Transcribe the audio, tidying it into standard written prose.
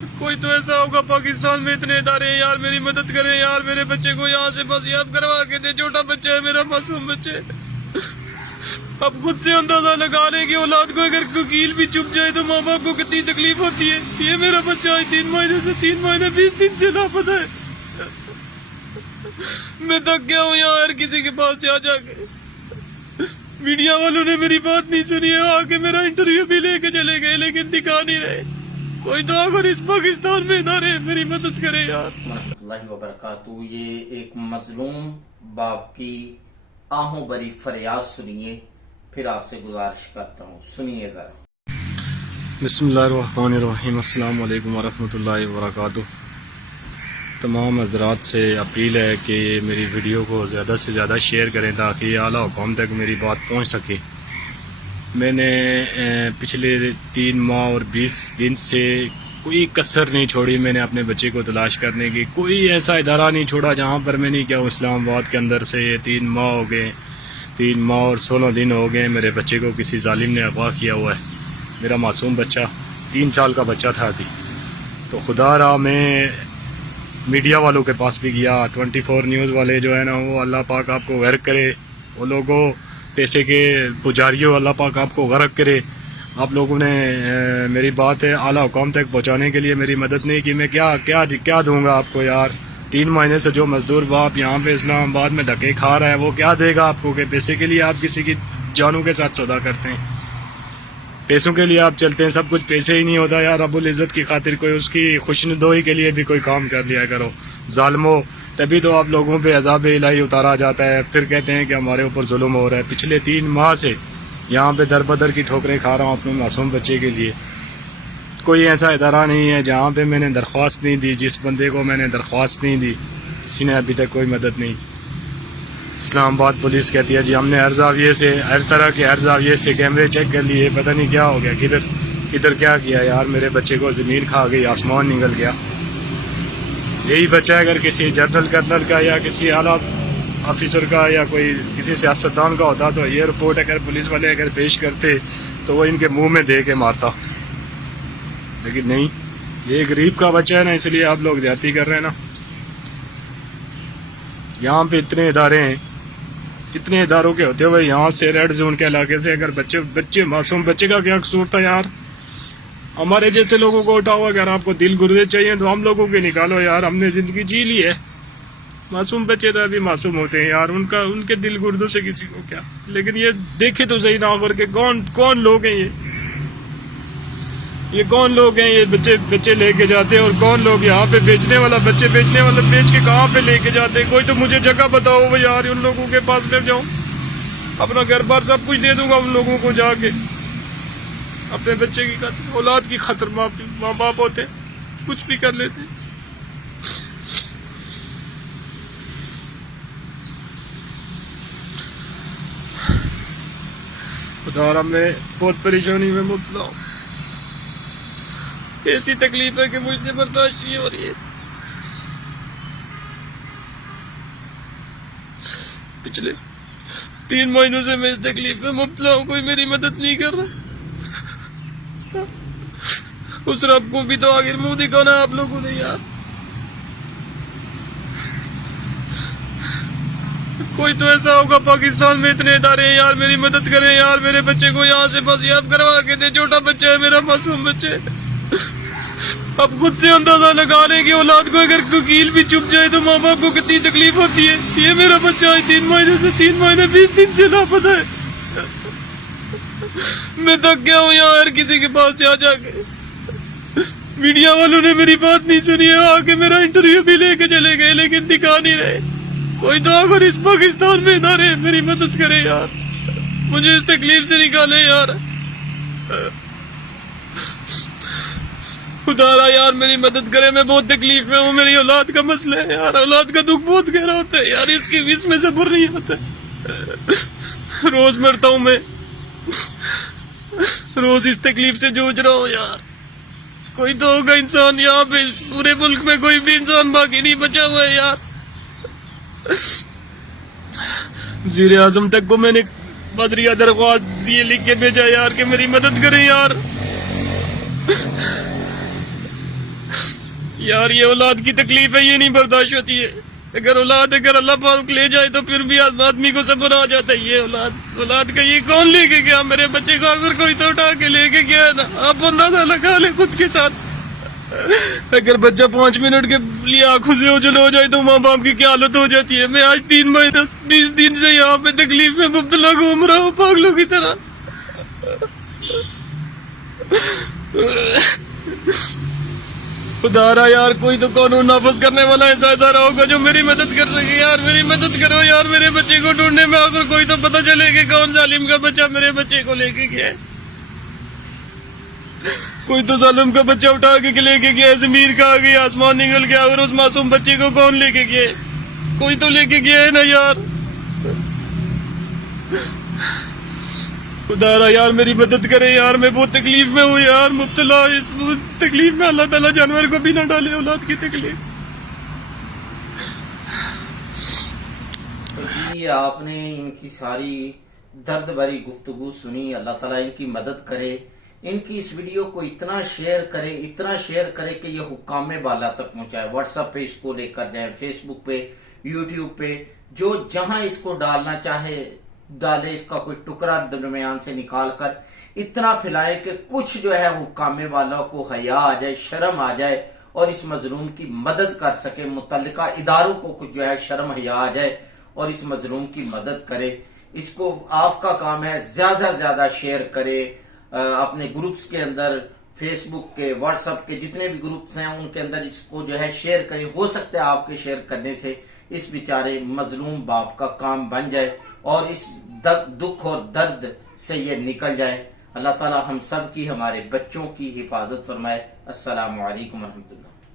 कोई तो ऐसा होगा पाकिस्तान में, इतने इदारे हैं यार, मेरी मदद करें यार, मेरे बच्चे को यहाँ से बस याद करवा के दे। छोटा बच्चा है मेरा, मासूम बच्चे। अब खुद से अंदाजा लगा रहे कि औलाद को अगर कील भी चुप जाए तो माँ बाप को कितनी तकलीफ होती है। ये मेरा बच्चा है 3 महीने से 3 महीने 20 दिन से लापता है। मैं थक गया हूँ यहाँ हर किसी के पास जा जाके। मीडिया वालों ने मेरी बात नहीं सुनी है, आके मेरा इंटरव्यू भी लेके चले गए, लेकिन दिखा नहीं रहे। कोई तो अगर इस पाकिस्तान में ना रहे, मेरी मदद करे यार। वबरकातुहू। ये एक मजलूम बाप की आहों भरी फरियाद सुनिए, फिर आपसे गुजारिश करता हूँ, सुनिए जरा। बिस्मिल्लाहिर्रहमानिर्रहीम। अस्सलाम वालेकुम वरहमतुल्लाहि वबरकातुहू। तमाम हज़रात से अपील है कि मेरी वीडियो को ज़्यादा से ज़्यादा शेयर करें ताकि आला हुकाम तक मेरी बात पहुँच सके। मैंने पिछले 3 माह और 20 दिन से कोई कसर नहीं छोड़ी मैंने अपने बच्चे को तलाश करने की। कोई ऐसा इदारा नहीं छोड़ा जहाँ पर मैं नहीं क्या हूँ। इस्लामाबाद के अंदर से 3 माह हो गए, 3 माह और 16 दिन हो गए मेरे बच्चे को किसी जालिम ने अगवा किया हुआ है। मेरा मासूम बच्चा 3 साल का बच्चा था अभी। तो खुदा रहा मैं मीडिया वालों के पास भी गया। 24 न्यूज़ वाले जो है ना, वो अल्लाह पाक आपको गर्क करे। वो लोगों पैसे के पुजारियों, अल्लाह पाक आपको गर्क करे। आप लोगों ने मेरी बात है आला हुकाम तक पहुंचाने के लिए मेरी मदद नहीं की। मैं क्या क्या क्या दूंगा आपको यार। 3 महीने से जो मजदूर बाप यहाँ पे इस्लामाबाद में धक्के खा रहा है, वो क्या देगा आपको कि पैसे के लिए आप किसी की जानों के साथ सौदा करते हैं। पैसों के लिए आप चलते हैं, सब कुछ पैसे ही नहीं होता यार। रब्बुल इज़्ज़त की खातिर कोई उसकी खुशनुदोई के लिए भी कोई काम कर लिया करो जालिमो। तभी तो आप लोगों पे अज़ाब इलाही उतारा जाता है, फिर कहते हैं कि हमारे ऊपर जुल्म हो रहा है। पिछले 3 माह से यहाँ पे दर बदर की ठोकरें खा रहा हूँ अपने मासूम बच्चे के लिए। कोई ऐसा इदारा नहीं है जहाँ पे मैंने दरख्वास्त नहीं दी। जिस बंदे को मैंने दरख्वास्त नहीं दी, किसी ने अभी तक कोई मदद नहीं। इस्लामाबाद पुलिस कहती है जी हमने हर जाविये से, हर तरह के हर जाविये से कैमरे चेक कर लिए, पता नहीं क्या हो गया, किधर क्या किया यार। मेरे बच्चे को ज़मीन खा गई, आसमान निकल गया। यही बच्चा अगर किसी जनरल कर्नल का या किसी आला ऑफिसर का या कोई किसी सियासतदान का होता तो ये रिपोर्ट अगर पुलिस वाले अगर पेश करते तो वो इनके मुंह में दे के मारता। लेकिन नहीं, ये गरीब का बच्चा है ना, इसलिए आप लोग ज्यादती कर रहे हैं ना। यहाँ पे इतने इदारे हैं, इतने इदारों के होते हुए यहाँ से रेड जोन के इलाके से अगर बच्चे मासूम बच्चे का क्या कसूर था यार। हमारे जैसे लोगों को उठाओ, अगर आपको दिल गुर्दे चाहिए तो हम लोगों के निकालो यार। हमने जिंदगी जी ली है। मासूम बच्चे तो अभी मासूम होते हैं यार, उनके दिल गुर्दों से किसी को क्या। लेकिन ये देखे तो सही ना करके कौन लोग हैं ये कौन लोग हैं। ये बच्चे लेके जाते हैं, और कौन लोग यहाँ पे बेचने वाला बेच के कहाँ पे लेके जाते हैं। कोई तो मुझे जगह बताओ भाई यार, उन लोगों के पास में जाऊँ, अपना घर बार सब कुछ दे दूंगा उन लोगों को जाके। अपने बच्चे की खातिर, औलाद की खातिर माँ बाप होते कुछ भी कर लेते। खुदा मैं बहुत परेशानी में मुब्तला हूँ। ऐसी तकलीफ है कि मुझसे बर्दाश्त नहीं हो रही है। पिछले 3 महीनों से मैं इस तकलीफ में मुब्तला हूँ, कोई मेरी मदद नहीं कर रहा। उस रब को भी तो आखिर मुंह दिखाना है आप लोगों ने यार। कोई तो ऐसा होगा पाकिस्तान में, इतने इदारे हैं यार, मेरी मदद करें यार, मेरे बच्चे को यहाँ से बस याद करवा के दे। छोटा बच्चा है मेरा, मासूम बच्चे। अब खुद से अंदाजा लगा रहे कि औलाद को अगर कील भी चुप जाए तो माँ बाप को कितनी तकलीफ होती है। ये मेरा बच्चा है 3 महीने से 3 महीने 20 दिन से लापता है। मैं थक गया हूँ यहाँ हर किसी के पास जा जाके। मीडिया वालों ने मेरी बात नहीं सुनी है, आके मेरा इंटरव्यू भी लेके चले गए, लेकिन दिखा नहीं रहे। कोई तो अगर इस पाकिस्तान में ना रहे, मेरी मदद करे यार, मुझे इस तकलीफ से निकाले यार। खुदा यार मेरी मदद करे, मैं बहुत तकलीफ में हूँ। मेरी औलाद का मसला है यार, औलाद का दुख बहुत गहरा होता है यार, इसमें सब्र नहीं आता। रोज मरता हूँ मैं, रोज इस तकलीफ से जूझ रहा हूँ यार। कोई तो होगा इंसान यहाँ पे, पूरे मुल्क में कोई भी इंसान बाकी नहीं बचा हुआ है यार। वज़ीर आज़म तक को मैंने बदरिया दरख्वास्त दिए, लिख के भेजा यार कि मेरी मदद करें यार। यार ये औलाद की तकलीफ है, ये नहीं बर्दाश्त होती है। अगर औलाद अगर अल्लाह पाक ले जाए तो फिर भी आदमी को सब्र आ जाता है। ये औलाद का ये कौन लेके गया? मेरे बच्चे को अगर कोई तो उठा के लेके गया ना, आप अंदाजा लगा ले खुद के साथ। अगर बच्चा 5 मिनट के लिए आंखों से ओझल हो जाए तो माँ बाप की क्या हालत हो जाती है। मैं आज 3 महीने 20 दिन से यहाँ पे तकलीफ में मुब्तला घूम रहा हूँ पागलों की तरह। खुदारा यार कोई तो कानून नाफज करने वाला ऐसा इदारा होगा जो मेरी मदद कर सके। यार मेरी मदद करो यार, मेरे बच्चे को ढूंढने में अगर कोई तो पता चले कि कौन जालिम का बच्चा मेरे बच्चे को लेके गया है। कोई तो जालिम का बच्चा उठा के लेके गया, जमीन का आ गई, आसमान निकल गया, और उस मासूम बच्चे को कौन लेके गया? कोई तो लेके गया है ना यार। खुदारा यार मेरी मदद करे यार, मैं बहुत तकलीफ में हूँ यार, मुब्तला इस तकलीफ में। अल्लाह ताला जानवर को भी ना डाले औलाद की तकलीफ। जी आपने इनकी सारी दर्द भरी गुफ्तगू सुनी। अल्लाह ताला इनकी मदद करे, इनकी इस वीडियो को इतना शेयर करे कि ये हुक्काम बाला तक पहुंचाए। व्हाट्सएप पे इसको लेकर जाए, फेसबुक पे, यूट्यूब पे, जो जहां इसको डालना चाहे डाले। इसका कोई टुकड़ा दरमियान से निकाल कर इतना फैलाए कि कुछ जो है हुक्काम वालों को हया आ जाए, शर्म आ जाए, और इस मजलूम की मदद कर सके। मुतल्लिका इदारों को कुछ जो है शर्म हया आ जाए और इस मजलूम की मदद करे। इसको आपका काम है ज्यादा से ज्यादा शेयर करे अपने ग्रुप्स के अंदर, फेसबुक के, व्हाट्सएप के जितने भी ग्रुप्स हैं उनके अंदर इसको जो है शेयर करें। हो सकता है आपके शेयर करने से इस बेचारे मजलूम बाप का काम बन जाए और इस दुख और दर्द से ये निकल जाए। अल्लाह ताला हम सब की, हमारे बच्चों की हिफाजत फरमाए। अस्सलामु अलैकुम रहमतुल्लाह।